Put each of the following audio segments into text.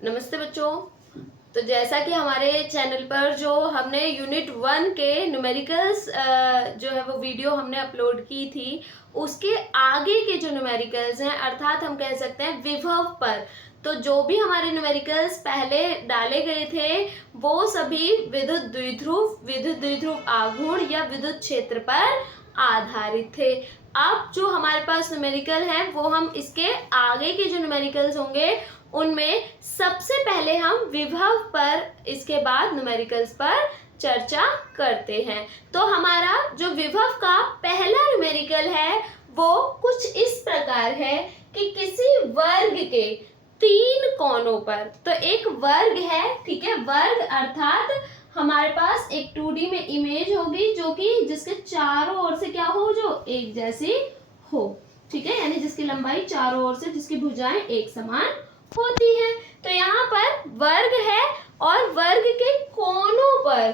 नमस्ते बच्चों। तो जैसा कि हमारे चैनल पर जो हमने यूनिट 1 के न्यूमेरिकल्स जो है वो वीडियो हमने अपलोड की थी, उसके आगे के जो न्यूमेरिकल्स हैं अर्थात हम कह सकते हैं विभव पर, तो जो भी हमारे न्यूमेरिकल्स पहले डाले गए थे वो सभी विद्युत द्विध्रुव आघूर्ण या विद्युत क्षेत्र पर आधारित थे। अब जो हमारे पास न्यूमेरिकल है वो हम इसके आगे के जो न्यूमेरिकल्स होंगे उनमें सबसे पहले हम विभव पर, इसके बाद न्यूमेरिकल्स पर चर्चा करते हैं। तो हमारा जो विभव का पहला न्यूमेरिकल है वो कुछ इस प्रकार है कि किसी वर्ग के 3 कोनों पर, तो एक वर्ग है, ठीक है, वर्ग अर्थात हमारे पास एक 2D में इमेज होगी जो कि जिसके चारों ओर से क्या हो, जो एक जैसी हो, ठीक है, यानी जिसकी लंबाई चारों ओर से, जिसकी भुजाएं एक समान होती है। तो यहाँ पर वर्ग है और वर्ग के कोनों पर,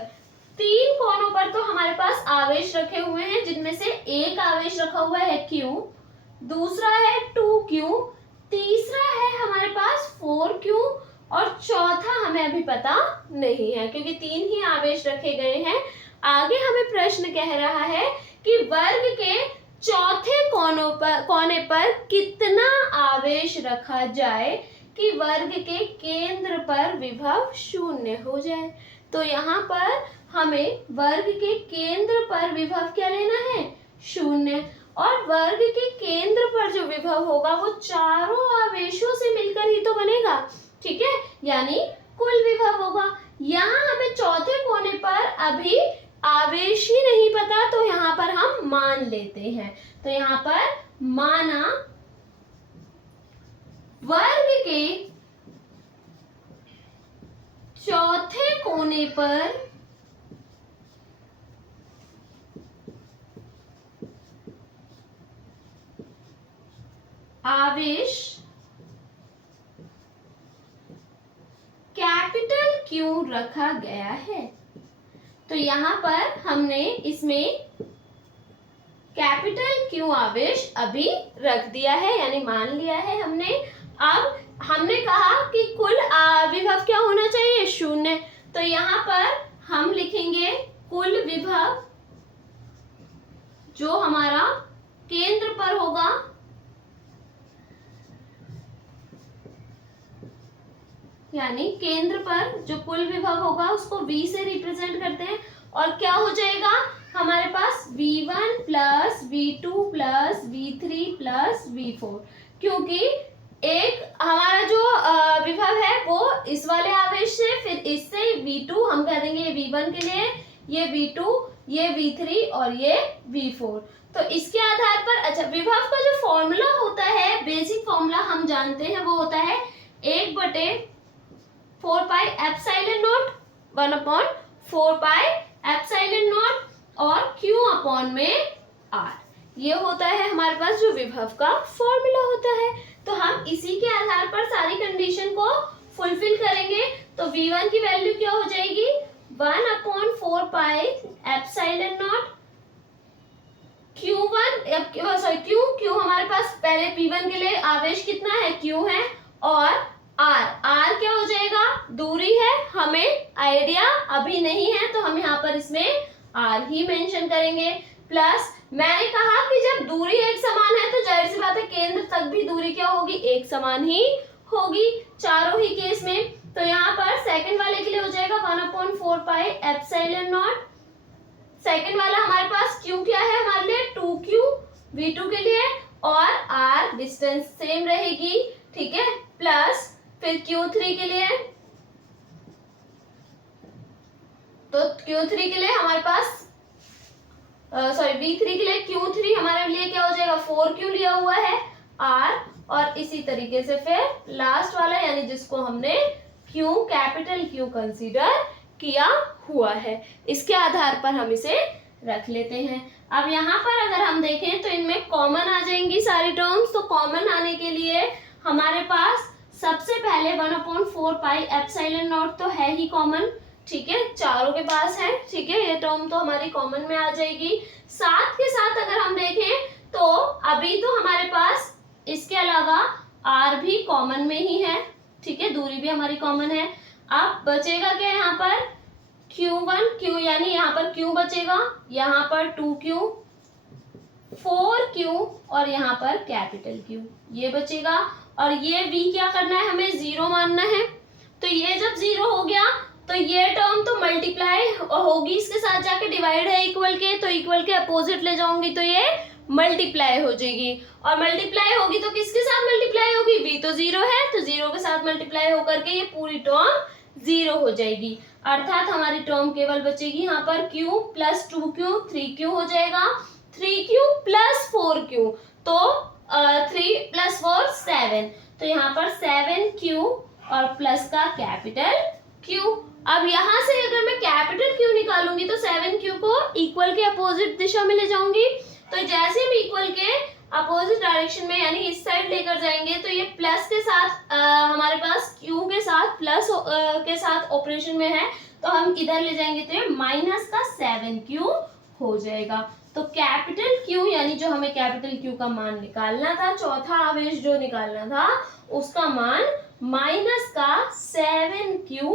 3 कोनों पर तो हमारे पास आवेश रखे हुए हैं, जिनमें से एक आवेश रखा हुआ है Q, दूसरा है 2Q, तीसरा है हमारे पास 4Q और चौथा हमें अभी पता नहीं है क्योंकि 3 ही आवेश रखे गए हैं। आगे हमें प्रश्न कह रहा है कि वर्ग के चौथे कोने पर कितना आवेश रखा जाए कि वर्ग के केंद्र पर विभव 0 हो जाए। तो यहाँ पर हमें वर्ग के केंद्र पर विभव क्या लेना है, 0, और वर्ग के केंद्र पर जो विभव होगा वो चारों आवेशों से मिलकर ही तो बनेगा, ठीक है, यानी कुल विभव होगा। यहाँ हमें चौथे कोने पर अभी आवेश ही नहीं पता, तो यहाँ पर हम मान लेते हैं। तो यहाँ पर माना वर्ग के चौथे कोने पर आवेश कैपिटल Q रखा गया है। तो यहाँ पर हमने इसमें कैपिटल Q आवेश अभी रख दिया है, यानी मान लिया है हमने। अब हमने कहा कि कुल विभव क्या होना चाहिए, 0, तो यहाँ पर हम लिखेंगे कुल विभव जो हमारा केंद्र पर होगा, यानी केंद्र पर जो कुल विभव होगा उसको V से रिप्रेजेंट करते हैं, और क्या हो जाएगा हमारे पास V1 plus V2 plus V3 plus V4, क्योंकि एक हमारा जो विभव है वो इस वाले आवेश से, फिर इससे V2 हम कह देंगे ये V1 के लिए, ये V2, ये V3 और ये V4। तो इसके आधार पर, अच्छा, विभव का जो फॉर्मूला होता है, बेसिक फॉर्मूला हम जानते हैं, वो होता है 1/4 pi epsilon not 1/4 pi epsilon not और Q अपॉन में R, ये होता है हमारे पास जो विभव का फॉर्मूला होता है। तो हम इसी के आधार पर सारी कंडीशन को फुलफिल करेंगे। तो V1 की वैल्यू क्या हो जाएगी, 1/4 पाई एप्सिलॉन नॉट Q हमारे पास पहले P1 के लिए आवेश कितना है, Q है, और R क्या हो जाएगा, दूरी है, हमें आइडिया अभी नहीं है तो हम यहाँ पर इसमें R ही मेंशन करेंगे। प्लस मैंने कहा कि जब दूरी एक समान है तो जाहिर सी बात है केंद्र तक भी दूरी क्या होगी, एक समान ही होगी चारों ही केस में। तो यहाँ पर सेकंड वाले के लिए हो जाएगा 1/4 पाई एप्सिलॉन नॉट, सेकंड वाला हमारे पास Q क्या है हमारे लिए, 2Q V2 के लिए, और R डिस्टेंस सेम रहेगी, ठीक है, प्लस फिर Q3 के लिए, तो Q3 के लिए हमारे पास V3 के लिए Q3 हमारे लिए क्या हो जाएगा, 4Q लिया हुआ है R, और इसी तरीके से फिर लास्ट वाला, यानी जिसको हमने Q कैपिटल Q कंसीडर किया हुआ है, इसके आधार पर हम इसे रख लेते हैं। अब यहाँ पर अगर हम देखें तो इनमें कॉमन आ जाएंगी सारी टर्म्स। तो कॉमन आने के लिए हमारे पास सबसे पहले 1/4 पाई एप्सिलॉन नॉट तो है ही कॉमन, ठीक है, चारों के पास है, ठीक है, ये टर्म तो हमारी कॉमन में आ जाएगी। साथ के साथ अगर हम देखें तो अभी तो हमारे पास इसके अलावा R भी कॉमन में ही है, ठीक है, दूरी भी हमारी कॉमन है। अब बचेगा क्या यहाँ पर, Q1 Q, यानी यहाँ पर Q बचेगा, यहाँ पर 2Q, 4Q और यहाँ पर कैपिटल Q ये बचेगा। और ये V क्या करना है, हमें 0 मानना है। तो ये जब 0 हो गया तो ये टर्म तो मल्टीप्लाई होगी, इसके साथ जाके डिवाइड है इक्वल के, तो इक्वल के अपोजिट ले जाऊंगी तो ये मल्टीप्लाई हो जाएगी। और मल्टीप्लाई होगी तो किसके साथ मल्टीप्लाई होगी, V तो 0 है तो 0 के साथ मल्टीप्लाई होकर के ये पूरी टर्म 0 हो जाएगी। अर्थात हमारी टर्म केवल बचेगी यहाँ पर Q प्लस 2Q 3Q हो जाएगा, 3Q प्लस 4Q तो 3 प्लस 4 7, तो यहाँ पर 7Q और प्लस का कैपिटल Q। अब यहाँ से अगर मैं कैपिटल Q निकालूंगी तो 7Q को इक्वल के अपोजिट दिशा में ले जाऊंगी, तो जैसे हम इक्वल के अपोजिट डायरेक्शन में यानी इस साइड लेकर जाएंगे तो ये प्लस के साथ हमारे पास Q के साथ प्लस के साथ ऑपरेशन में है, तो हम इधर ले जाएंगे तो ये माइनस का 7Q हो जाएगा। तो कैपिटल Q यानी जो हमें कैपिटल Q का मान निकालना था, चौथा आवेश जो निकालना था, उसका मान माइनस का 7Q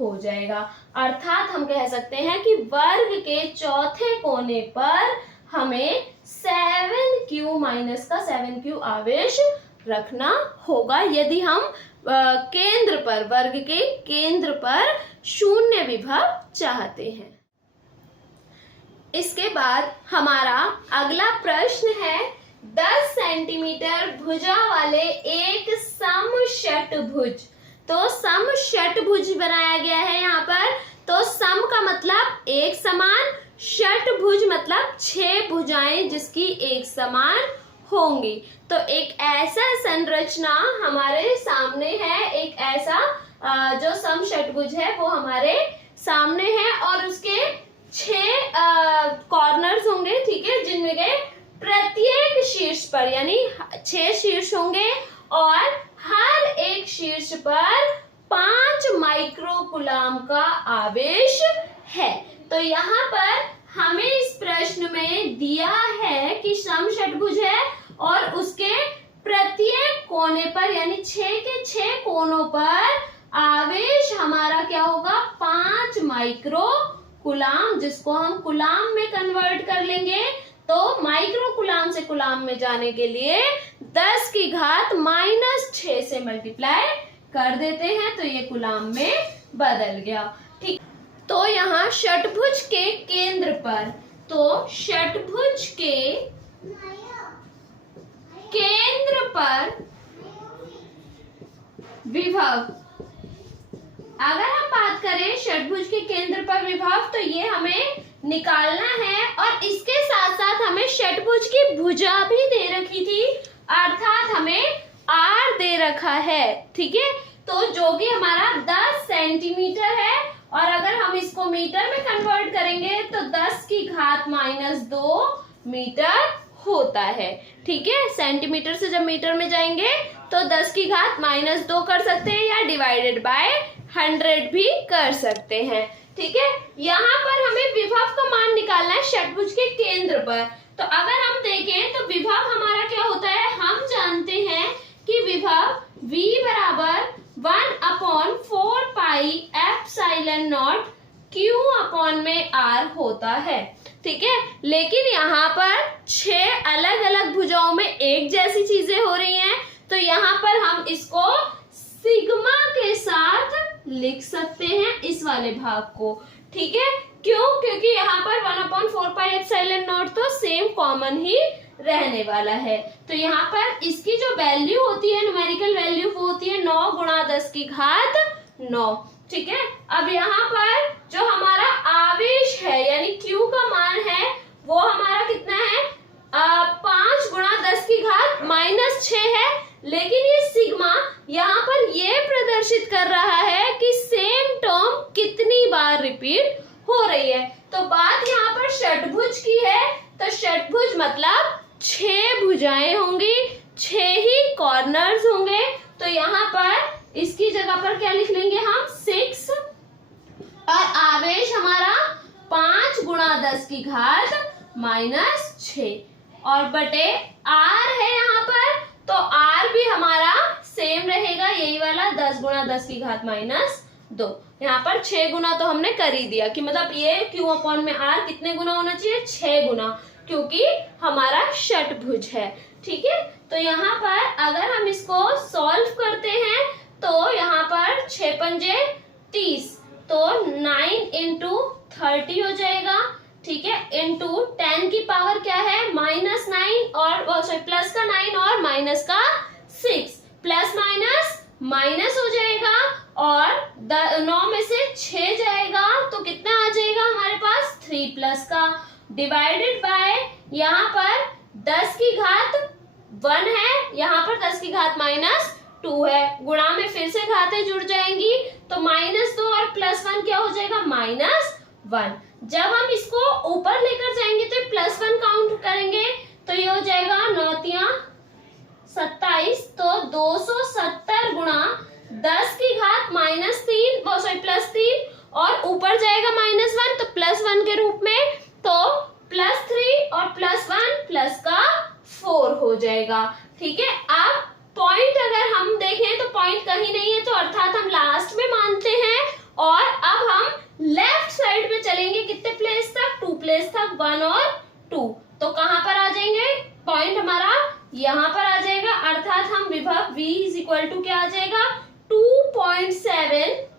हो जाएगा। अर्थात हम कह सकते हैं कि वर्ग के चौथे कोने पर हमें 7Q माइनस का 7Q आवेश रखना होगा यदि हम केंद्र पर, वर्ग के केंद्र पर शून्य विभव चाहते हैं। इसके बाद हमारा अगला प्रश्न है 10 सेंटीमीटर भुजा वाले एक समषटभुज। तो समषटभुज बनाया गया है यहाँ पर। तो सम का मतलब एक समान, षटभुज मतलब 6 भुजाएं जिसकी एक समान होंगी। तो एक ऐसा संरचना हमारे सामने है, एक ऐसा जो समषटभुज है वो हमारे सामने है और उसके 6 कॉर्नर्स होंगे, ठीक है, जिनमें के प्रत्येक शीर्ष पर यानी 6 शीर्ष होंगे और हर एक शीर्ष पर 5 माइक्रोकुलाम का आवेश है। तो यहाँ पर हमें इस प्रश्न में दिया है कि समषटभुज है और उसके प्रत्येक कोने पर यानी 6 के 6 कोनों पर आवेश हमारा क्या होगा, 5 माइक्रोकुलाम, जिसको हम कुलाम में कन्वर्ट कर लेंगे। तो माइक्रोकुलाम से कुलाम में जाने के लिए 10 की घात -6 से मल्टीप्लाई कर देते हैं, तो ये कुलाम में बदल गया, ठीक। तो यहाँ षटभुज के केंद्र पर, तो षटभुज के केंद्र पर विभव, अगर हम बात करें षटभुज के केंद्र पर विभव, तो ये हमें निकालना है और इसके साथ साथ हमें षटभुज की भुजा भी दे रखी थी, अर्थात हमें R दे रखा है, ठीक है। तो जो कि हमारा 10 सेंटीमीटर है और अगर हम इसको मीटर में कन्वर्ट करेंगे तो 10 की घात -2 मीटर होता है, ठीक है। सेंटीमीटर से जब मीटर में जाएंगे तो 10 की घात -2 कर सकते हैं या डिवाइडेड बाय 100 भी कर सकते हैं, ठीक है। यहाँ पर हमें विभव का मान निकालना है षटभुज के केंद्र पर। तो अगर हम देखें तो विभव हमारा क्या होता है, हम जानते हैं कि विभव V बराबर 1/4 pi epsilon not Q upon में R होता है, ठीक है। लेकिन यहाँ पर 6 अलग अलग भुजाओं में एक जैसी चीजें हो रही हैं, तो यहाँ पर हम इसको सिग्मा के साथ लिख सकते हैं इस वाले भाग को, ठीक है। क्यों? क्योंकि यहाँ पर 1/4 पाई एप्सिलॉन नॉट तो सेम कॉमन ही रहने वाला है। तो यहाँ पर इसकी जो वैल्यू होती है, न्यूमेरिकल वैल्यू, वो होती है 9 × 10 की घात 9, ठीक है। अब यहाँ पर जो हमारा आवेश है यानी Q का मान है वो हमारा कितना है, 5 × 10 की घात -6 है। लेकिन ये सिग्मा यहाँ पर ये प्रदर्शित कर रहा है कि सेम टर्म कितनी बार रिपीट हो रही है। तो बात यहाँ पर षटभुज की है, तो षटभुज मतलब 6 भुजाएं होंगी, 6 ही कॉर्नर्स होंगे। तो यहाँ पर इसकी जगह पर क्या लिख लेंगे हम, 6 और आवेश हमारा 5 × 10 की घात -6 और बटे R है यहाँ पर, तो R भी हमारा सेम रहेगा यही वाला 10 गुणा 10 की घात माइनस 2। यहाँ पर 6 गुना तो हमने कर ही दिया कि मतलब ये Q अपॉन में R कितने गुना होना चाहिए, 6 गुना, क्योंकि हमारा षटभुज है। ठीक है, तो यहाँ पर अगर हम इसको सॉल्व करते हैं तो यहाँ पर 6 पंजे 30, तो 9 इंटू 30 हो जाएगा। ठीक है, इंटू 10 की पावर क्या है -9 और सॉरी प्लस का 9 और माइनस का 6, प्लस माइनस माइनस हो जाएगा और 9 में से 6 जाएगा तो कितना आ जाएगा हमारे पास 3 प्लस का, डिवाइडेड बाय यहाँ पर 10 की घात 1 है, यहाँ पर 10 की घात -2 है, गुणा में फिर से घातें जुड़ जाएंगी तो -2 और +1 क्या हो जाएगा -1। जब हम इसको ऊपर लेकर जाएंगे तो +1 काउंट करेंगे तो ये हो जाएगा 9 27, तो 270 गुणा 10 की घात -3 और ऊपर जाएगा -1 तो +1 के रूप में, तो +3 और +1 प्लस का 4 हो जाएगा। ठीक है, अब पॉइंट अगर हम देखें तो पॉइंट कहीं नहीं है, तो अर्थात हम लास्ट में मानते हैं और अब हम लेफ्ट साइड में चलेंगे कितने प्लेस तक, 2 प्लेस तक, 1 और 2, तो कहां पर आ जाएंगे पॉइंट हमारा यहां पर आ जाएगा, अर्थात हम विभव V = क्या आ जाएगा 2.7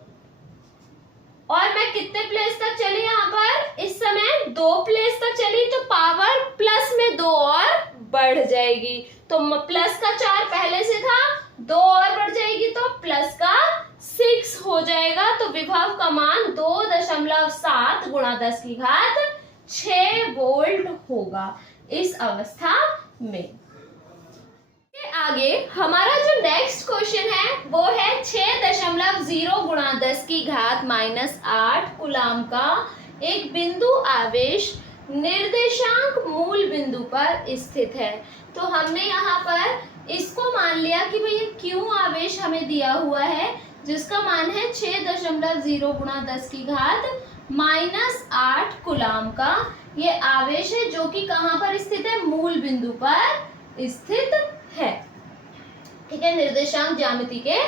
और मैं कितने प्लेस तक चली यहाँ पर इस समय 2 प्लेस तक चली, तो पावर प्लस में 2 और बढ़ जाएगी, तो प्लस का 4 पहले से था, 2 और बढ़ जाएगी तो प्लस का 6 हो जाएगा, तो विभव का मान 2.7 गुणा 10 की घात 6 वोल्ट होगा इस अवस्था में। आगे हमारा जो नेक्स्ट क्वेश्चन है वो है 6.0 गुणा 10 की घात -8 कूलाम का एक बिंदु आवेश निर्देशांक मूल बिंदु पर स्थित है। तो हमने यहाँ पर इसको मान लिया कि भाई ये क्यों आवेश हमें दिया हुआ है जिसका मान है 6.0 गुणा 10 की घात -8 कूलाम का ये आवेश है जो कि कहाँ पर स्थित है, मूल बिंदु पर स्थित है। ठीक है, निर्देशांक ज्यामिति के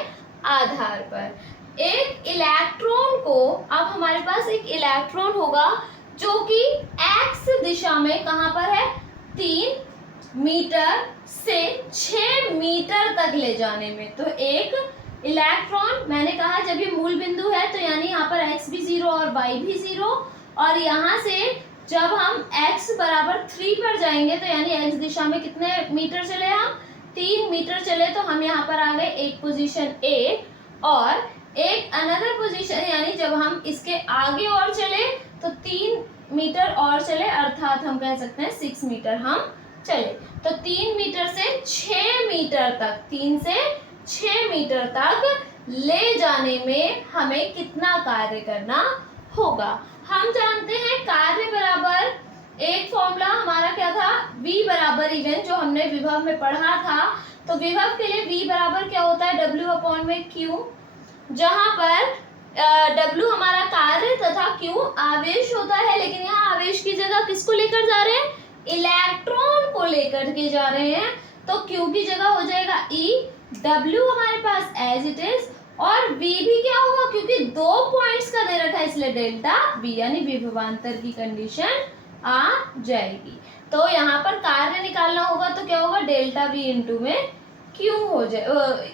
आधार पर एक इलेक्ट्रॉन को, अब हमारे पास एक इलेक्ट्रॉन होगा जो कि एक्स दिशा में कहां पर है 3 मीटर से 6 मीटर तक ले जाने में, तो एक इलेक्ट्रॉन मैंने कहा जब ये मूल बिंदु है तो यानी यहाँ पर x भी 0 और y भी 0 और यहाँ से जब हम x बराबर 3 पर जाएंगे तो यानी x दिशा में कितने मीटर चले, हम 3 मीटर चले, तो हम यहाँ पर आ गए एक पोजीशन A और एक अनदर पोजीशन, यानी जब हम इसके आगे और चले तो 3 मीटर और चले, अर्थात हम कह सकते हैं 6 मीटर हम चले, तो 3 मीटर से 6 मीटर तक, 3 से 6 मीटर तक ले जाने में हमें कितना कार्य करना होगा। हम जानते हैं कार्य बराबर, एक फॉर्मूला हमारा क्या था, V बराबर इवन, जो हमने विभव में पढ़ा था, तो विभव के लिए V बराबर क्या होता है W/Q, जहां पर W हमारा कार्य तथा Q आवेश होता है, लेकिन यहाँ आवेश की जगह किसको लेकर जा रहे हैं, इलेक्ट्रॉन को लेकर के जा रहे हैं, तो Q की जगह हो जाएगा E, W हमारे पास एज इट इज और V भी क्या होगा, क्योंकि 2 पॉइंट्स का दे रखा है इसलिए डेल्टा V, यानी विभवांतर की कंडीशन आ जाएगी। तो यहाँ पर कार्य निकालना होगा तो क्या होगा, डेल्टा V इंटू में Q हो जाए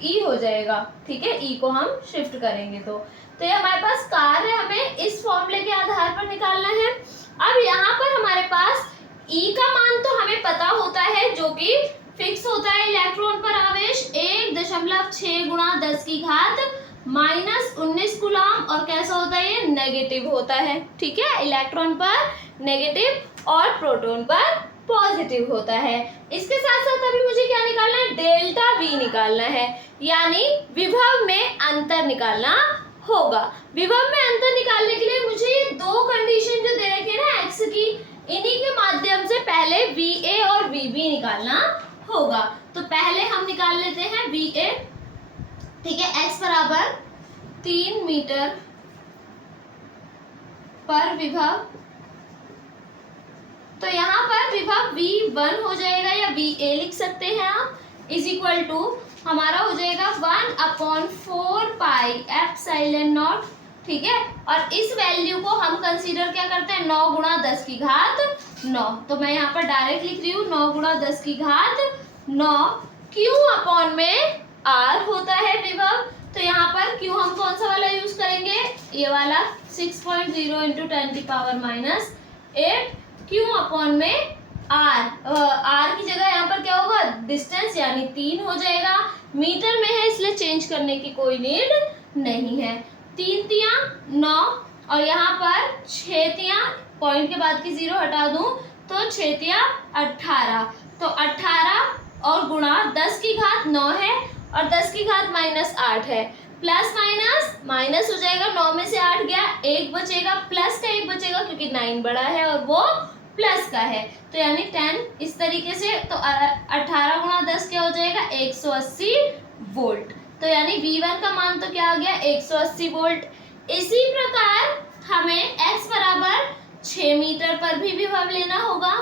E हो जाएगा। ठीक है, E को हम शिफ्ट करेंगे तो ये हमारे पास कार्य हमें इस फॉर्मूले के आधार पर निकालना है। अब यहाँ पर हमारे पास E का मान तो हमें पता होता है जो कि फिक्स होता है इलेक्ट्रॉन पर आवेश 1.6 गुणा 10 की घात -19 कूलाम, और कैसा होता है ये, नेगेटिव होता है। ठीक है, इलेक्ट्रॉन पर नेगेटिव और प्रोटॉन पर पॉजिटिव होता है। इसके साथ साथ अभी मुझे क्या निकालना है, डेल्टा V निकालना है, यानी विभव में अंतर निकालना होगा। विभव में अंतर निकालने के लिए मुझे ये 2 कंडीशन जो दे रखे हैं ना x की, इन्हीं के माध्यम से पहले VA और VB निकालना होगा। तो पहले हम निकाल लेते हैं VA। ठीक है, x बराबर 3 मीटर पर विभव, तो यहाँ पर विभव V1 हो जाएगा या VA लिख सकते हैं आप, इज इक्वल टू हमारा हो जाएगा 1/4 पाई एप्सिलॉन नॉट, ठीक है। और इस वैल्यू को हम कंसीडर क्या करते हैं, 9 गुणा 10 की घात 9। तो मैं यहाँ पर डायरेक्ट लिख रही हूँ 9 गुणा 10 की घात 9 क्यू अपॉन में आर होता है विभव। तो यहाँ पर क्यू हम कौन सा वाला यूज करेंगे, ये वाला 6.0 इंटू 10 की पावर -8 क्यू अपॉन में आर की जगह यहाँ पर क्या होगा, डिस्टेंस यानी 3 हो जाएगा। मीटर में है इसलिए चेंज करने की कोई नीड नहीं है। 3 तियां 9 और यहाँ पर 6 तियां, पॉइंट के बाद की 0 हटा दूं तो 6 तियां 18। तो 18 और गुणा 10 की घात 9 है और 10 की घात -8 है। प्लस माइनस माइनस हो जाएगा, 9 में से 8 गया, 1 बचेगा, प्लस का 1 बचेगा क्योंकि 9 बड़ा है और वो प्लस का है। तो यानी 10 इस तरीके से। तो 18 गुणा 10 क्या हो जाएगा, 180 वोल्ट। तो यानी V1 का मान तो क्या आ गया, 180 वोल्ट। इसी प्रकार हमें x बराबर 6 मीटर पर भी विभव लेना होगा।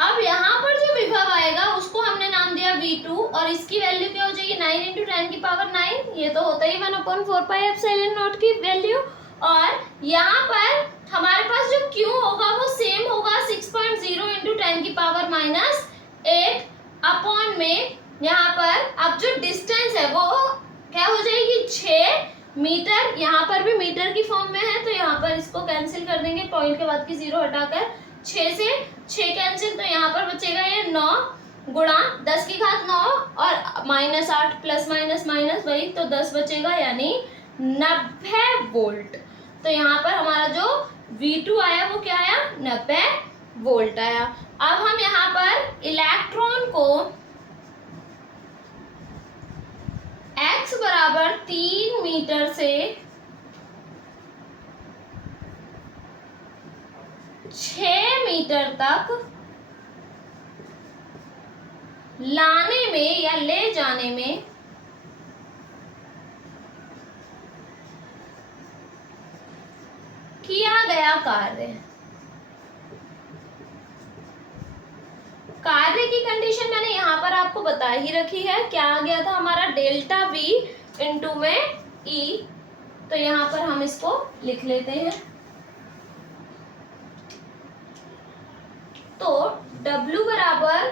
अब यहाँ पर जो विभव आएगा उसको हमने नाम दिया V2 और इसकी वैल्यू क्या हो जाएगी, 9 इंटू 10 की पावर 9। ये तो होता ही 1/4 पाई एप्सिलॉन नॉट की वैल्यू। और यहाँ पर हमारे पास जो Q होगा वो सेम होगा 6.0 इंटू 10 की पावर -8 अपॉन में यहाँ पर अब जो डिस्टेंस है वो क्या हो जाएगी, 6 मीटर। यहाँ पर भी मीटर की फॉर्म में है तो यहाँ पर इसको कैंसिल कर देंगे, पॉइंट के बाद की 0 हटाकर 6 से 6 कैंसिल। तो यहाँ पर बचेगा ये 9 गुणा 10 की घात 9 और -8 प्लस माइनस माइनस वही, तो 10 बचेगा यानी 90 वोल्ट। तो यहाँ पर हमारा जो V2 आया वो क्या आया, 90 वोल्ट आया। अब हम यहाँ पर इलेक्ट्रॉन को x बराबर 3 मीटर से 6 मीटर तक लाने में या ले जाने में किया गया कार्य की कंडीशन मैंने यहाँ पर आपको बता ही रखी है। क्या आ गया था हमारा, डेल्टा V इंटू में E। तो यहाँ पर हम इसको लिख लेते हैं। तो W बराबर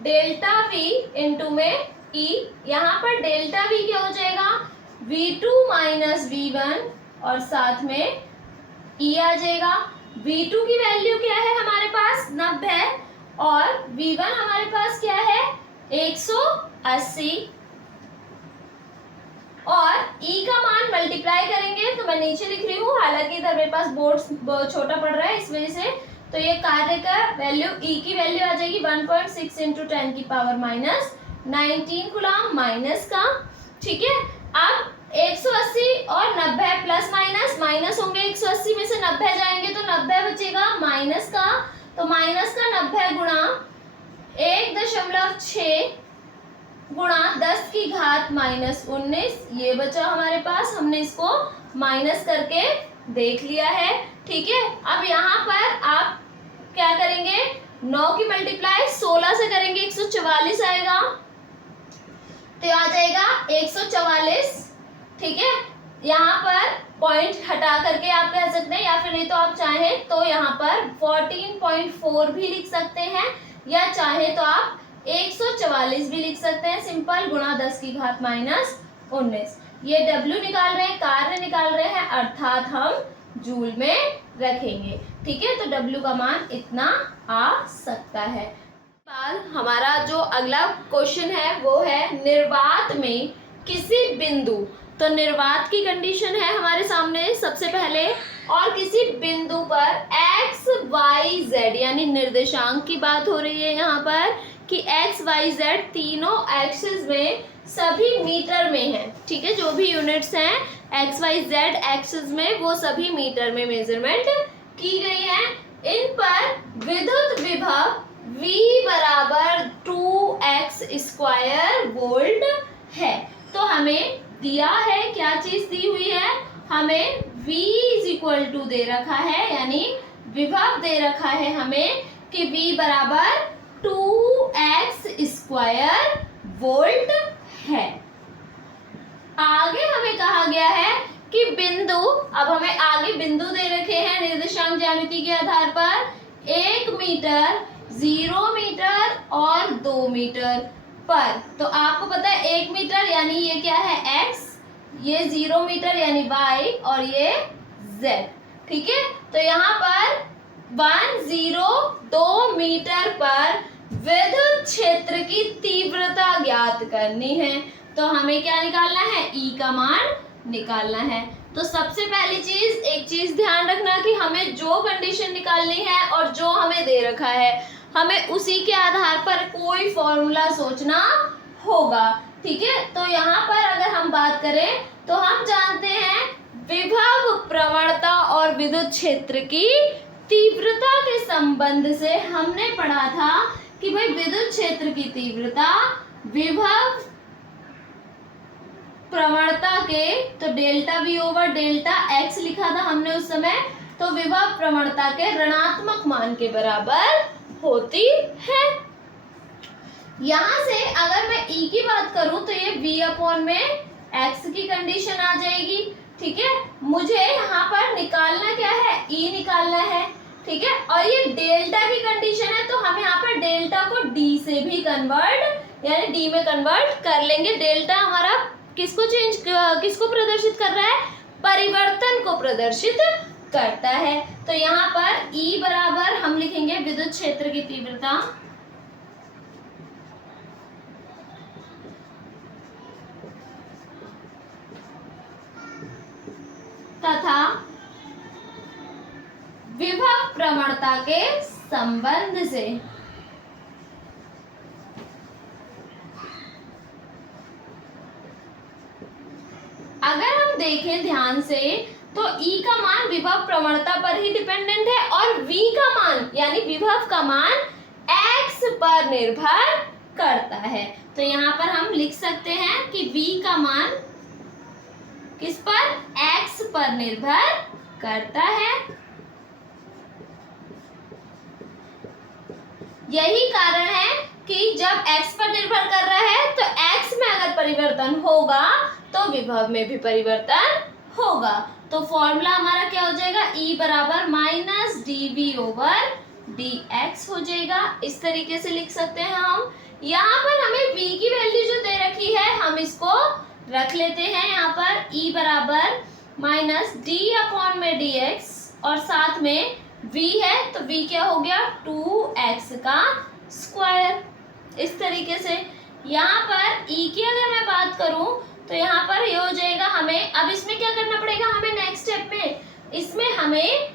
डेल्टा V इंटू में E। यहाँ पर डेल्टा V क्या हो जाएगा, V2 माइनस V1 और साथ में E आ जाएगा। V2 की वैल्यू क्या है हमारे पास, 90 और V1 हमारे पास क्या है, 180 और E का मान मल्टीप्लाई करेंगे। तो मैं नीचे लिख रही हूँ, हालांकि इधर मेरे पास बोर्ड छोटा पड़ रहा है इस वजह से। तो ये कार्य का वैल्यू E की वैल्यू आ जाएगी 1.6 इंटू 10 की पावर -19 कूलम माइनस का, ठीक है। अब 180 और 90 प्लस माइनस माइनस होंगे, 180 में से 90 जाएंगे तो 90 बचेगा माइनस का। तो माइनस का 90 गुणा 1.6 गुणा 10 की घात -19, ये बचा हमारे पास। हमने इसको माइनस करके देख लिया है, ठीक है। अब यहाँ पर आप क्या करेंगे, 9 की मल्टीप्लाई 16 से करेंगे, 144 आएगा। तो आ जाएगा 144, ठीक है। यहाँ पर पॉइंट हटा करके आप कह सकते हैं, या फिर नहीं तो आप चाहें तो यहाँ पर 14.4 भी लिख सकते हैं, या चाहे तो आप 144 भी लिख सकते हैं। सिंपल, गुणा 10 की घात -19। ये W निकाल रहे हैं, कार्य निकाल रहे हैं, अर्थात हम जूल में रखेंगे, ठीक है। तो W का मान इतना आ सकता है। हमारा जो अगला क्वेश्चन है वो है निर्वात में किसी बिंदु। तो निर्वात की कंडीशन है हमारे सामने सबसे पहले, और किसी बिंदु पर x y z यानी निर्देशांक की बात हो रही है यहाँ पर कि x y z तीनों एक्सिस में सभी मीटर में है, ठीक है। जो भी यूनिट्स हैं x y z एक्सिस में वो सभी मीटर में मेजरमेंट की गई है। इन पर विद्युत विभव V बराबर 2x² वोल्ट है। तो हमें दिया है, क्या चीज दी हुई है, हमें V = दे रखा है, यानी विभव दे रखा है हमें कि V बराबर 2 2x² वोल्ट है। आगे हमें कहा गया है कि बिंदु, अब हमें आगे बिंदु दे रखे हैं निर्देशांक ज्यामिति के आधार पर 1 मीटर, 0 मीटर और 2 मीटर पर। तो आपको पता है 1 मीटर यानी ये क्या है x, ये 0 मीटर यानी y और ये z। ठीक है, तो यहाँ पर 102 मीटर पर विद्युत क्षेत्र की तीव्रता ज्ञात करनी है। तो हमें क्या निकालना है, E का मान निकालना है। तो सबसे पहली चीज, एक चीज ध्यान रखना कि हमें जो कंडीशन निकालनी है और जो हमें दे रखा है, हमें उसी के आधार पर कोई फॉर्मूला सोचना होगा। ठीक है, तो यहाँ पर अगर हम बात करें तो हम जानते हैं विभव, प्रवणता और विद्युत क्षेत्र की तीव्रता के संबंध से हमने पढ़ा था कि भाई विद्युत क्षेत्र की तीव्रता विभव प्रवणता के, तो delta V over delta x लिखा था हमने उस समय, तो विभव प्रवणता के ऋणात्मक मान के बराबर होती है। यहां से अगर मैं E की बात करूं तो ये V अपॉन में x की कंडीशन आ जाएगी। ठीक है, मुझे यहाँ पर निकालना क्या है, E निकालना है। ठीक है, और ये डेल्टा की कंडीशन है तो हम यहाँ पर डेल्टा को D से भी कन्वर्ट यानी D में कन्वर्ट कर लेंगे। डेल्टा हमारा किसको प्रदर्शित कर रहा है, परिवर्तन को प्रदर्शित करता है। तो यहाँ पर E बराबर हम लिखेंगे विद्युत क्षेत्र की तीव्रता तथा विभव प्रवणता के संबंध से अगर हम देखें ध्यान से तो E का मान विभव प्रवणता पर ही डिपेंडेंट है और V का मान यानी विभव का मान x पर निर्भर करता है। तो यहाँ पर हम लिख सकते हैं कि V का मान किस पर, x पर निर्भर करता है। यही कारण है कि जब x पर निर्भर कर रहा है तो x में अगर परिवर्तन होगा तो विभव में भी परिवर्तन होगा। तो फॉर्मूला हमारा क्या हो जाएगा, E बराबर माइनस dV ओवर dx हो जाएगा। इस तरीके से लिख सकते हैं हम। यहाँ पर हमें V की वैल्यू जो दे रखी है हम इसको रख लेते हैं। यहाँ पर E बराबर माइनस d अपॉन में dx और साथ में V है तो V क्या हो गया, 2x का स्क्वायर। इस तरीके से यहाँ पर E की अगर मैं बात करूं तो यहाँ पर ये हो जाएगा। हमें अब इसमें क्या करना पड़ेगा, हमें नेक्स्ट स्टेप में इसमें हमें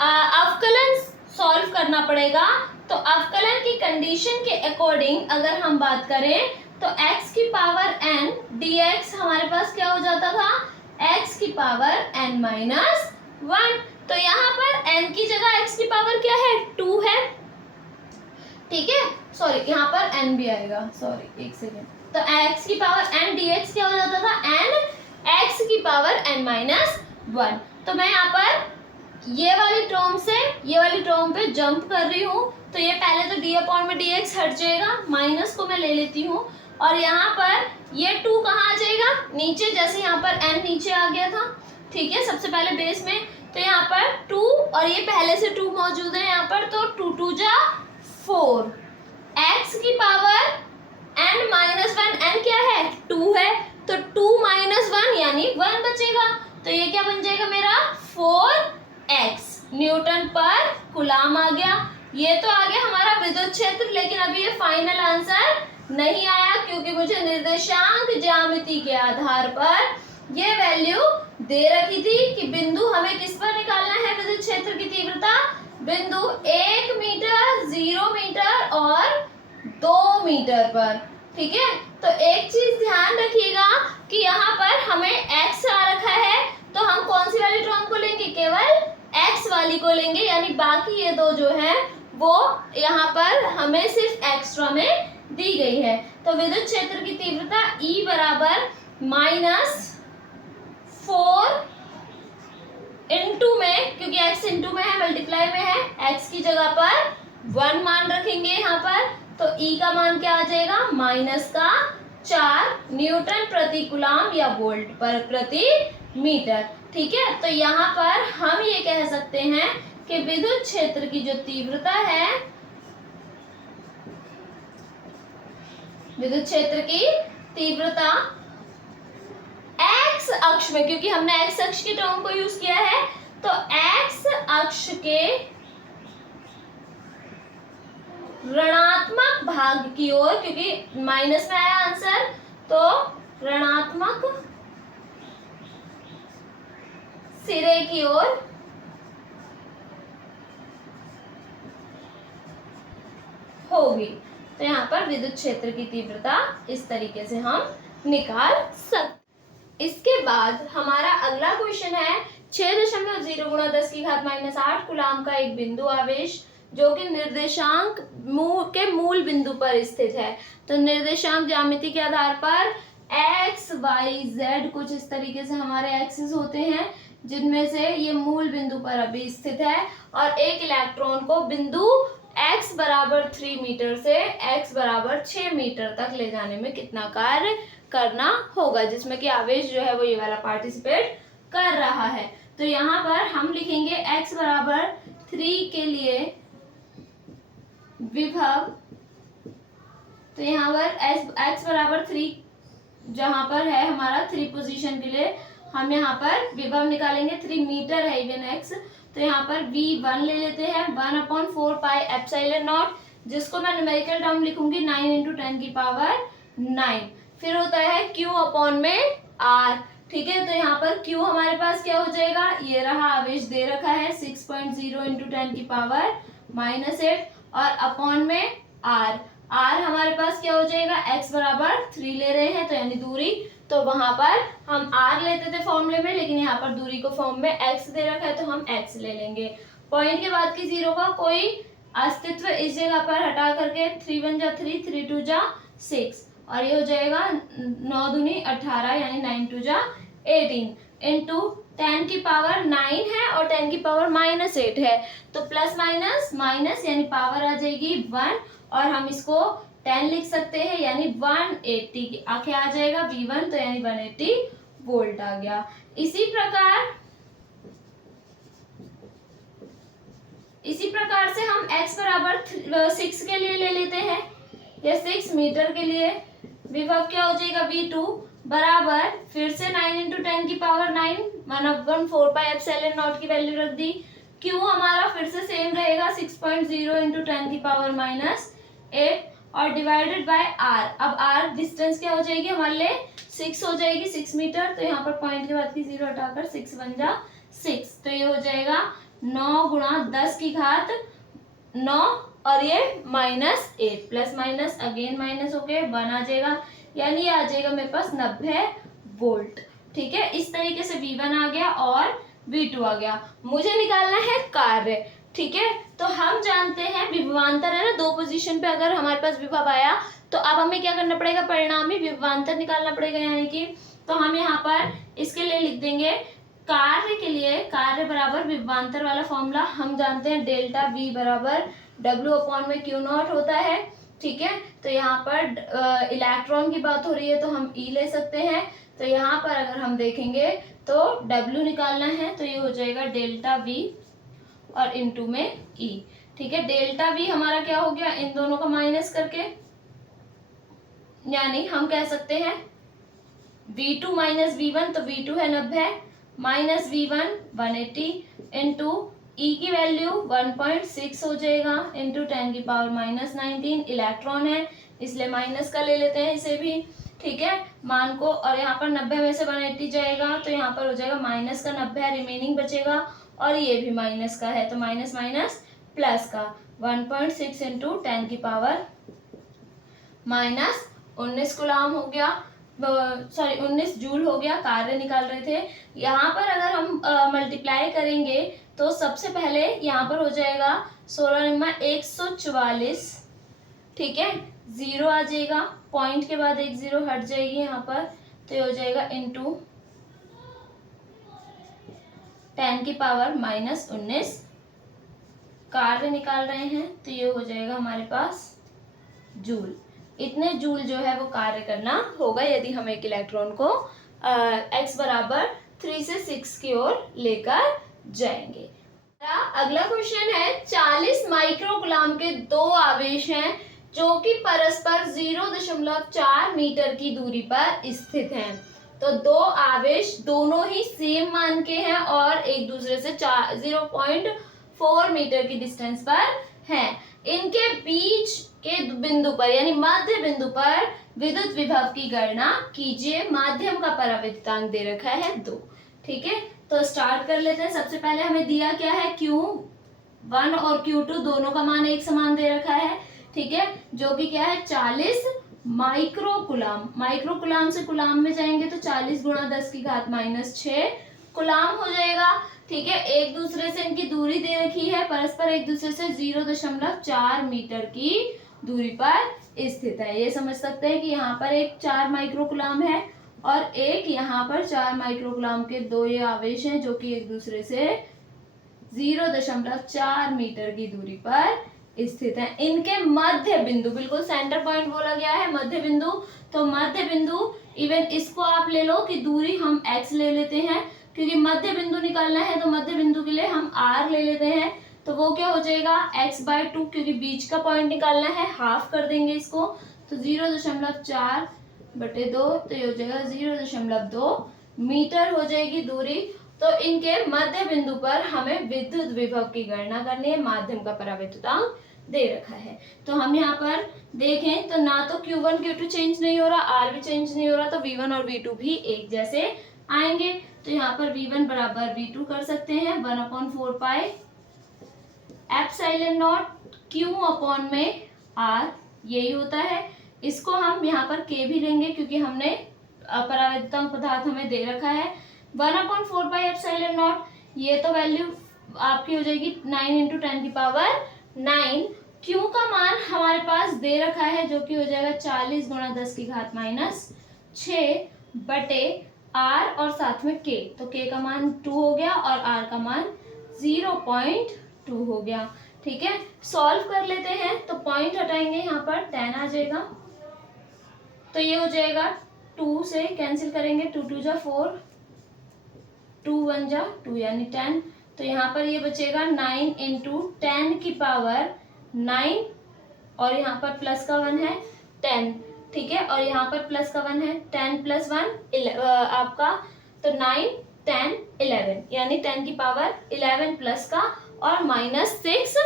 अवकलन सॉल्व करना पड़ेगा। तो अवकलन की कंडीशन के अकॉर्डिंग अगर हम बात करें तो x की पावर n dx हमारे पास क्या हो जाता था, x की पावर n माइनस 1। तो यहाँ पर n की जगह x की पावर क्या है, 2 है। ठीक है, सॉरी यहाँ पर n भी आएगा, सॉरी एक सेकेंड। तो x की पावर n dx क्या हो जाता था, n x की पावर n माइनस 1। तो मैं यहाँ पर ये वाली टर्म से ये वाली टर्म पे जंप कर रही हूँ। तो ये पहले तो d अपॉन में dx हट जाएगा, माइनस को मैं ले लेती हूँ और यहाँ पर ये 2 कहाँ आ जाएगा, नीचे। जैसे यहाँ पर n नीचे आ गया था, ठीक है, सबसे पहले बेस में। तो यहाँ पर 2 और ये पहले से 2 मौजूद है यहाँ पर, तो 2 2 जा 4। x की पावर n माइनस 1, n क्या है, 2 है, तो 2 माइनस 1 यानी 1 बचेगा। तो ये क्या बन जाएगा मेरा, 4x न्यूटन पर कूलाम आ गया। ये तो आ गया हमारा विद्युत क्षेत्र, लेकिन अभी ये फाइनल आंसर नहीं आया क्योंकि मुझे निर्देशांक ज्यामिति के आधार पर ये वैल्यू दे रखी थी कि बिंदु हमें किस पर निकालना है विद्युत क्षेत्र की तीव्रता, बिंदु 1 मीटर, 0 मीटर और 2 मीटर पर। ठीक है, तो एक चीज ध्यान रखिएगा कि यहाँ पर हमें x आ रखा है तो हम कौन सी वाली टर्म को लेंगे, केवल x वाली को लेंगे, यानी बाकी ये दो जो है वो यहाँ पर हमें सिर्फ एक्स्ट्रा में दी गई है। तो विद्युत क्षेत्र की तीव्रता E बराबर -4 इंटू में, क्योंकि x इंटू में है, मल्टीप्लाई में है, x की जगह पर 1 मान रखेंगे यहाँ पर, तो ई का मान क्या आ जाएगा, -4 न्यूटन प्रति कूलम या वोल्ट पर प्रति मीटर। ठीक है, तो यहाँ पर हम ये कह सकते हैं कि विद्युत क्षेत्र की जो तीव्रता है, विद्युत क्षेत्र की तीव्रता एक्स अक्ष में, क्योंकि हमने एक्स अक्ष की टर्म को यूज किया है, तो एक्स अक्ष के ऋणात्मक भाग की ओर, क्योंकि माइनस में आया आंसर, तो ऋणात्मक सिरे की ओर होगी। तो यहाँ पर विद्युत क्षेत्र की तीव्रता इस तरीके से हम निकाल सकते। इसके बाद हमारा अगला क्वेश्चन है 6.0 × 10⁻⁻8 कूलम का एक बिंदु आवेश जो कि निर्देशांक के मूल बिंदु पर स्थित है। तो निर्देशांक ज्यामिति के आधार पर x, y, z कुछ इस तरीके से हमारे एक्सिस होते हैं, जिनमें से ये मूल बिंदु पर अभी स्थित है, और एक इलेक्ट्रॉन को बिंदु x बराबर 3 मीटर से x बराबर 6 मीटर तक ले जाने में कितना कार्य करना होगा, जिसमें कि आवेश जो है वो ये वाला पार्टिसिपेट कर रहा है। तो यहाँ पर हम लिखेंगे x बराबर 3 के लिए विभव, तो यहाँ पर x बराबर 3 जहाँ पर है हमारा 3 पोजीशन के लिए, हम यहाँ पर विभव निकालेंगे। 3 मीटर है इवन x, तो यहाँ पर v1 ले लेते हैं, 1/4 पाई एप्सिलॉन नॉट, जिसको मैं न्यूमेरिकल टर्म लिखूंगी 9 × 10⁹। फिर होता है q अपॉन में r। ठीक है, तो यहाँ पर q हमारे पास क्या हो जाएगा, ये रहा आवेश दे रखा है 6.0 × 10⁻⁻8, और अपॉन में r हमारे पास क्या हो जाएगा, x बराबर 3 ले रहे हैं, तो यानी दूरी, तो वहां पर हम r लेते थे फॉर्मूले में, लेकिन यहाँ पर दूरी को फॉर्म में x दे रखा है तो हम x ले लेंगे। पॉइंट के बाद की 0 का कोई अस्तित्व इस जगह पर हटा करके 3 × 1 = 3, 3 × 2 = 6, और ये हो जाएगा 9 दूनी 18 यानी 9 × 2 = 18 इंटू 10 की पावर 9 है और 10 की पावर -8 है, तो प्लस माइनस माइनस यानी पावर आ जाएगी 1, और हम इसको 10 लिख सकते हैं, यानी 180 आके आ जाएगा V1, तो यानी 180 वोल्ट आ गया। इसी प्रकार से हम x बराबर 6 के लिए ले लेते हैं, या 6 मीटर के लिए विभव क्या हो जाएगा, V2 बराबर, फिर से 9 × 10 की पावर 9, 1/4 पाई एप्सिलॉन नॉट की वैल्यू रख दी। Q हमारा फिर से सेम रहेगा 6.0 × 10 की पावर -8, और डिवाइडेड बाय r। अब r डिस्टेंस क्या हो जाएगी हमारे लिए, 6 हो जाएगी, 6 मीटर, तो यहाँ पर पॉइंट के बाद की 0 हटाकर 6 × 1 = 6, तो ये हो जाएगा 9 × 10⁻9, और ये -8 प्लस माइनस अगेन माइनस होके 1 आ जाएगा, यानी ये आ जाएगा मेरे पास 90 वोल्ट। ठीक है, इस तरीके से V1 आ गया और V2 आ गया। मुझे निकालना है कार्य। ठीक है, तो हम जानते हैं विभवांतर है ना, 2 पोजीशन पे अगर हमारे पास विभव आया तो अब हमें क्या करना पड़ेगा, परिणामी विभवांतर निकालना पड़ेगा, यानी कि तो हम यहाँ पर इसके लिए लिख देंगे कार्य के लिए, कार्य बराबर विभवांतर वाला फॉर्मूला हम जानते हैं, डेल्टा V बराबर W अपॉन में Q0 होता है। ठीक है, तो यहाँ पर इलेक्ट्रॉन की बात हो रही है तो हम E ले सकते हैं, तो यहाँ पर अगर हम देखेंगे तो W निकालना है, तो ये हो जाएगा डेल्टा V और इनटू में E। ठीक है, डेल्टा V हमारा क्या हो गया, इन दोनों का माइनस करके, यानी हम कह सकते हैं V2 - V1, तो V2 है 90 माइनस V1 180 इंटू E की वैल्यू 1.6 हो जाएगा इंटू 10 की पावर -19, इलेक्ट्रॉन है इसलिए माइनस का ले लेते हैं इसे भी। ठीक है, मान को, और यहाँ पर 90 में से 180 जाएगा तो यहाँ पर हो जाएगा माइनस का 90 रिमेनिंग बचेगा, और ये भी माइनस का है तो माइनस माइनस प्लस का 1.6 इंटू 10 की पावर -19 कूलम हो गया, सॉरी 19 जूल हो गया। कार्य निकाल रहे थे, यहाँ पर अगर हम मल्टीप्लाई करेंगे तो सबसे पहले यहाँ पर हो जाएगा 16 144। ठीक है, 0 आ जाएगा, पॉइंट के बाद एक 0 हट जाएगी यहाँ पर, तो ये हो जाएगा इंटू 10 की पावर -19। कार्य निकाल रहे हैं तो ये हो जाएगा हमारे पास जूल। इतने जूल जो है वो कार्य करना होगा यदि हम एक इलेक्ट्रॉन को x बराबर 3 से 6 की ओर लेकर जाएंगे। अगला क्वेश्चन है 40 माइक्रोकूलम के दो आवेश हैं जो कि परस्पर 0.4 मीटर की दूरी पर स्थित हैं। तो दो आवेश दोनों ही सेम मान के हैं और एक दूसरे से 0.4 मीटर की डिस्टेंस पर हैं। इनके बीच के बिंदु पर यानी मध्य बिंदु पर विद्युत विभव की गणना कीजिए। माध्यम का पराविद्युतांक दे रखा है 2। ठीक है, तो स्टार्ट कर लेते हैं। सबसे पहले हमें दिया क्या है, Q1 और Q2 दोनों का मान एक समान दे रखा है। ठीक है, जो कि क्या है 40 माइक्रोकूलम। माइक्रोकूलम से कूलम में जाएंगे तो 40 गुणा 10 की घात -6 कूलम हो जाएगा। ठीक है, एक दूसरे से इनकी दूरी दे रखी है, परस्पर एक दूसरे से 0.4 मीटर की दूरी पर स्थित है। ये समझ सकते हैं कि यहाँ पर एक 4 माइक्रोकूलम है और एक यहाँ पर 4 माइक्रोकूलम के दो ये आवेश हैं जो कि एक दूसरे से 0.4 मीटर की दूरी पर स्थित है। इनके मध्य बिंदु, बिल्कुल सेंटर पॉइंट बोला गया है मध्य बिंदु, तो मध्य बिंदु इवन इसको आप ले लो कि दूरी हम x ले लेते हैं, क्योंकि मध्य बिंदु निकालना है तो मध्य बिंदु के लिए हम r ले लेते हैं। तो वो क्या हो जाएगा x/2, क्योंकि बीच का पॉइंट निकालना है, हाफ कर देंगे इसको, तो 0.4/2 तो ये हो जाएगा 0.2 मीटर हो जाएगी दूरी। तो इनके मध्य बिंदु पर हमें विद्युत विभव की गणना करनी है। माध्यम का पराविद्युतांक दे रखा है। तो हम यहाँ पर देखें तो ना तो Q1 Q2 चेंज नहीं हो रहा, R भी चेंज नहीं हो रहा, तो V1 और V2 भी एक जैसे आएंगे। तो यहाँ पर V1 बराबर V2 कर सकते हैं 1/4 pi epsilon not Q upon में R, यही होता है। इसको हम यहाँ पर K भी लेंगे क्योंकि हमने पराविद्युतांक पदार्थ हमें दे रखा है। 1/4 पाई एप्सिलॉन नॉट, ये तो वैल्यू आपकी हो जाएगी 9 × 10⁹। Q का मान हमारे पास दे रखा है जो कि हो जाएगा 40 गुणा 10 की घात -6 बटे R और साथ में K। तो K का मान 2 हो गया और R का मान 0.2 हो गया। ठीक है, सॉल्व कर लेते हैं। तो पॉइंट हटाएंगे, यहाँ पर 10 आ जाएगा, तो ये हो जाएगा 2 से कैंसिल करेंगे, 2 2 जा 4, 2 1 जा 2 यानी 10। तो यहाँ पर ये बचेगा 9 × 10 की पावर 9 और यहाँ पर प्लस का 1 है 10। ठीक है, और यहाँ पर प्लस का 1 है 10 + 1 आपका, तो 9 10 11 यानी 10 की पावर 11 प्लस का और -6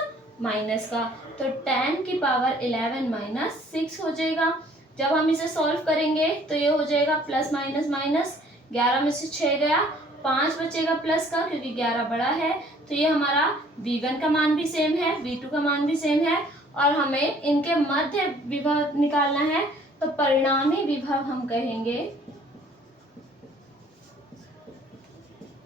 माइनस का, तो 10 की पावर 11 - 6 हो जाएगा। जब हम इसे सॉल्व करेंगे तो ये हो जाएगा प्लस माइनस माइनस, 11 में से 6 गया, 5 बचेगा प्लस का क्योंकि 11 बड़ा है। तो ये हमारा V1 का मान भी सेम है, V2 का मान भी सेम है और हमें इनके मध्य विभव निकालना है। तो परिणामी विभव हम कहेंगे,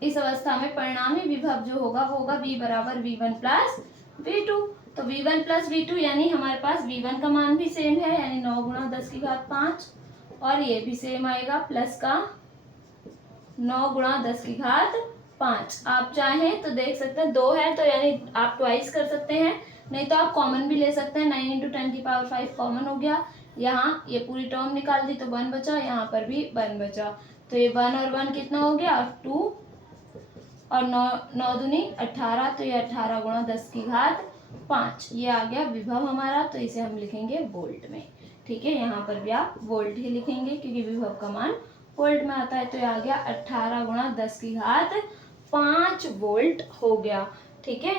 इस अवस्था में परिणामी विभव जो होगा वो होगा V बराबर V1 + V2। तो V1 + V2 यानी हमारे पास V1 का मान भी सेम है यानी 9 × 10 की घात 5 और ये भी सेम आएगा प्लस का 9 × 10 की घात 5। आप चाहें तो देख सकते हैं 2 है तो यानी आप ट्वाइस कर सकते हैं, नहीं तो आप कॉमन भी ले सकते हैं। 9 × 10 की पावर 5 कॉमन हो गया, यहाँ ये पूरी टर्म निकाल दी तो 1 बचा, यहाँ पर भी 1 बचा। तो ये 1 और 1 कितना हो गया 2 और 9 दूनी 18, तो ये 18 × 10 की घात 5 ये आ गया विभव हमारा। तो इसे हम लिखेंगे वोल्ट में। ठीक है, यहाँ पर भी आप वोल्ट ही लिखेंगे क्योंकि विभव का मान वोल्ट में आता है। तो ये आ गया 18 × 10 की घात 5 वोल्ट हो गया। ठीक है।